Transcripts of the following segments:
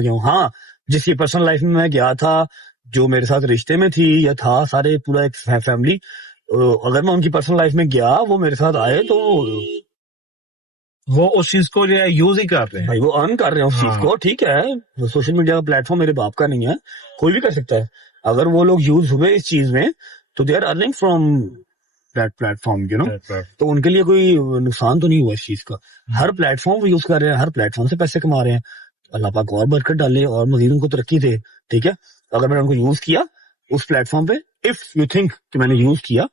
کیوں. ہاں جس کی پرسنل لائف میں میں گیا تھا, جو میرے ساتھ رشتے میں تھی یا تھا, سارے پورا ایک فیملی, اگر میں ان کی پرسنل لائف میں گیا, وہ میرے ساتھ آئے, تو وہ اس چیز کو جو ہے یوز ہی کر رہے ہیں بھائی وہ ارن کر رہے ہیں اس چیز کو. ٹھیک ہے, سوشل میڈیا کا پلیٹ فارم میرے باپ کا نہیں ہے, کوئی بھی کر سکتا ہے. اگر وہ لوگ یوز ہوئے اس چیز میں تو they are earning from that platform, you know. تو ان کے لیے کوئی نقصان تو نہیں ہوا اس چیز کا. ہر پلیٹ فارم وہ یوز کر رہے ہیں, ہر پلیٹ فارم سے پیسے کما رہے ہیں. اللہ پاک اور برکت ڈالے اور مزید ان کو ترقی دے. ٹھیک ہے, اگر میں نے ان کو یوز کیا اس پلیٹ فارم پہ, اف یو تھنک کہ میں نے یوز کیا,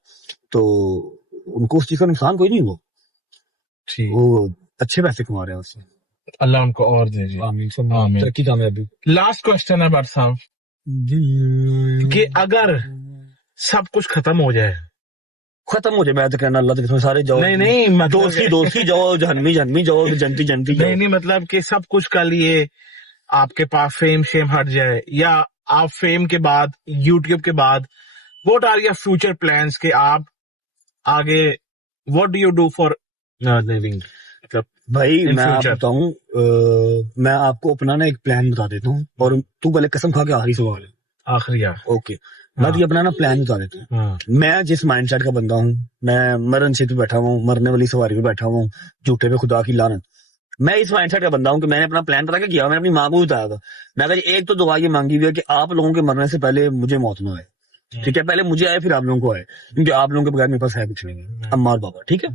تو ان کو اس چیز کا نقصان کوئی نہیں ہوا. وہ اچھے پیسے کما رہے ہیں اس سے. اللہ ان کو اور دے جی. آمین. ترقی کامیابی. لاسٹ کوشچن ہے بٹ صاحب کہ اگر سب کچھ ختم ہو جائے, ختم ہو جائے, میں تو کہنا اللہ کے سارے جاؤ, نہیں دوستی جاؤ, جہنمی جاؤ, جنتی جاؤ. نہیں مطلب کہ سب کچھ کا لیے آپ کے پاس فیم شیم ہٹ جائے, یا آپ فیم کے بعد یوٹیوب کے بعد what are your future plans کہ آپ آگے what do you do for living. بھائی میں آپ بتاؤں, میں آپ کو اپنا نا ایک پلان بتا دیتا ہوں, اور تو پہلے قسم کھا کے آخری سوال ہے. آخری اوکے, میں تو اپنا نا پلان بتا دیتا ہوں. میں جس مائنڈ سیٹ کا بندہ ہوں, میں مرن سے پہ بیٹھا ہوں, مرنے والی سواری پہ بیٹھا ہوں, جھوٹے پہ خدا کی لعنت. میں اس مائنڈ سیٹ کا بندہ ہوں کہ میں نے اپنا پلان پتا کیا, میں نے اپنی ماں کو بتایا تھا. میں کہا ایک تو دعا یہ مانگی ہوئی ہے کہ آپ لوگوں کے مرنے سے پہلے مجھے موت نہ آئے. ٹھیک ہے, پہلے مجھے آئے پھر آپ لوگوں کو آئے, کیونکہ آپ لوگوں کے بغیر میرے پاس ہے کچھ نہیں. اماں اور بابا, ٹھیک ہے,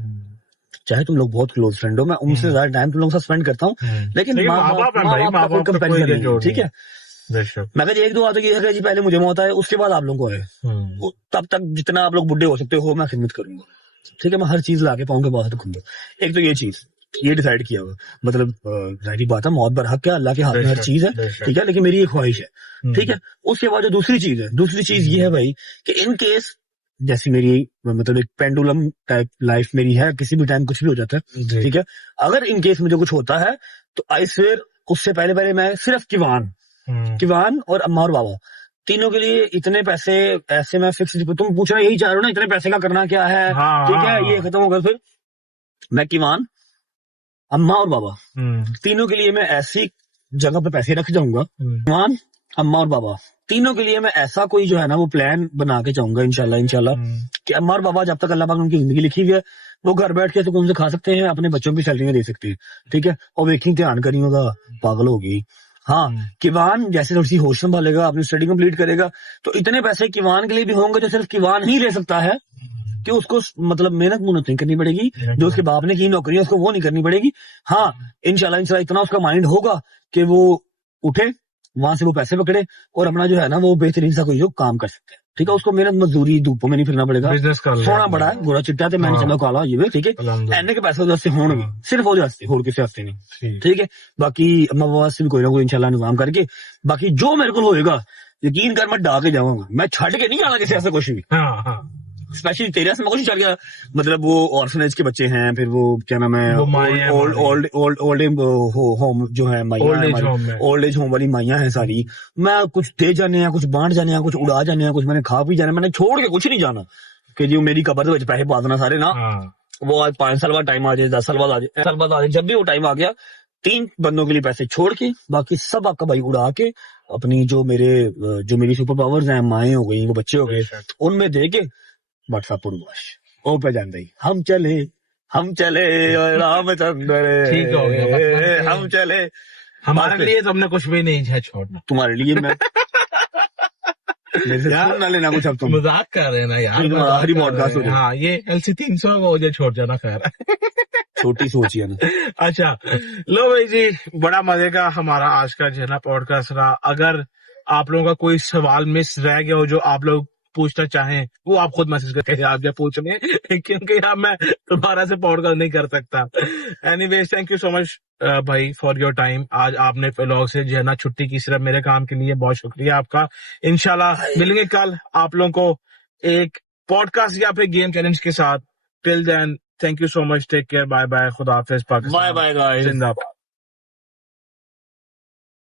چاہے تم لوگ بہت کلوز فرینڈ ہو, میں ان سے زیادہ ٹائم تم لوگوں سے اسپینڈ کرتا ہوں, لیکن ماں باپ کا کوئی کمپیریزن نہیں. ٹھیک ہے, میں کہا ایک دعا تو یہ ہے کہ جی پہلے مجھے موت آئے, اس کے بعد آپ لوگوں کو آئے. تب تک جتنا آپ لوگ بڈھے ہو سکتے ہو میں خدمت کروں گا. ٹھیک ہے, میں ہر چیز لا کے پاؤں کے پاس رکھوں گا. ایک تو یہ چیز یہ ڈیسائیڈ کیا ہوا, مطلب ظاہری بات ہے موت برحق ہے, اللہ کے ہاتھ میں ہر چیز ہے. ٹھیک ہے, لیکن میری یہ خواہش ہے. ٹھیک ہے, اس کے بعد جو دوسری چیز یہ ہے بھائی کہ ان کیس جیسی میری مطلب ایک پینڈولم ٹائپ لائف میری ہے, کسی بھی ٹائم کچھ بھی ہو جاتا ہے. ٹھیک ہے, اگر ان کیس مجھے کچھ ہوتا ہے تو آئی سویئر اس سے پہلے میں صرف کیوان اور اماں اور بابا تینوں کے لیے اتنے پیسے ایسے میں فکس. تم پوچھ رہے یہی چاہ رہے ہو نا اتنے پیسے کا کرنا کیا ہے. ٹھیک ہے, یہ ختم ہوگا پھر میں کیوان, اماں اور بابا تینوں کے لیے میں ایسی جگہ پہ پیسے رکھ جاؤں گا. کیوان, اماں اور بابا تینوں کے لیے میں ایسا کوئی جو ہے نا وہ پلان بنا کے چاہوں گا انشاءاللہ کہ اماں اور بابا جب تک اللہ پاک نے ان کی زندگی لکھی ہوئی ہے وہ گھر بیٹھ کے سکون سے کھا سکتے ہیں, اپنے بچوں کی سیلری میں دے سکتے ہیں. ٹھیک ہے, اور ویکنگ دھیان کری ہوگا پاگل ہوگی. ہاں, کیوان جیسے تھوڑی سی ہوش سنبھالے گا, اپنی اسٹڈی کمپلیٹ کرے گا, تو اتنے پیسے کیوان کے لیے بھی ہوں گے جو صرف کیوان ہی لے سکتا ہے, کہ اس کو مطلب محنت نہیں کرنی پڑے گی. جو اس کے باپ نے کی نوکری ہے اس کو وہ نہیں کرنی پڑے گی. ہاں انشاءاللہ اتنا اس کا مائنڈ ہوگا کہ وہ اٹھے, وہاں سے وہ پیسے پکڑے اور اپنا جو ہے نا وہ بہترین سا کوئی جو کام کر سکتے ہیں. ٹھیک ہے, اس کو محنت مزدوری دھوپوں میں نہیں پھرنا پڑے گا, سونا بڑا ہے گوڑا چٹا تے میں نے چلا کالا یہ. ٹھیک ہے, اینے کے پیسے وجہ سے ہوں گے, صرف وہ جاستے ہو کسی ہستے نہیں. ٹھیک ہے, باقی اما بابا سے بھی کوئی نہ کوئی انشاءاللہ نظام کر کے, باقی جو میرے کو ہوئے گا یقین کر میں ڈا کے جاؤں گا, میں چھٹ کے نہیں آنا کسی ایسا کچھ بھی. اسپیشلی تیرے سے میں کچھ چل گیا, مطلب وہ آرفنیج کے بچے ہیں, پھر وہ کیا نام ہے اولڈ ہوم جو ہے اولڈ ایج ہوم والی مائیاں ہیں ساری, میں کچھ دے جانے ہیں, کچھ بانٹ جانے ہیں, کچھ اڑا جانے ہیں, کچھ میں نے کھا پی جانا, میں نے چھوڑ کے کچھ نہیں جانا کہ جی میری قبر سے پیسے پا دینا سارے نا. وہ آج 5 سال بعد ٹائم آ جائے, 10 سال بعد آ جائے, 1 سال بعد آ جائے, جب بھی وہ ٹائم آ گیا 3 بندوں کے لیے پیسے چھوڑ کے باقی سب آپ کا بھائی اڑا کے اپنی جو میری سپر پاورز ہیں, مائیں ہو گئی, وہ بچے ہو گئے, ان میں دے کے واٹس ایپ پورواش او پہ جان دیں. ہم چلے رام چندر, ہم چلے. ہمارے لیے تو ہم نے کچھ بھی نہیں ہے چھوڑنا, تمہارے لیے میں نہ لینا کچھ. اب تم مذاق کر رہے ہیں نا یار, آخری پوڈکاسٹ ہو جائے. ہاں یہ LC 300 ہو جائے, چھوڑ جانا. خیر چھوٹی سوچی ہے نا. اچھا لو بھائی جی, بڑا مزے کا ہمارا آج کا جو ہے نا پوڈکاسٹ رہا. اگر آپ لوگوں کا کوئی سوال مس رہ گیا ہو جو آپ لوگ پوچھنا چاہیں, وہ آپ خود میسج کر کے آپ جب پوچھ لیں, کیونکہ یار میں دوبارہ سے پوڈکاسٹ نہیں کر سکتا. Anyways thank you so much بھائی فار یور ٹائم. آج آپ نے لوگ سے جو ہے نا چھٹی کی, صرف میرے کام کے لیے بہت شکریہ آپ کا. انشاءاللہ ملیں گے کل آپ لوگوں کو ایک پوڈکاسٹ یا پھر گیم چیلنج کے ساتھ. Till then thank you so much, take care, bye bye, خدا حافظ, پاکستان, بائے بائے. زندہ باد.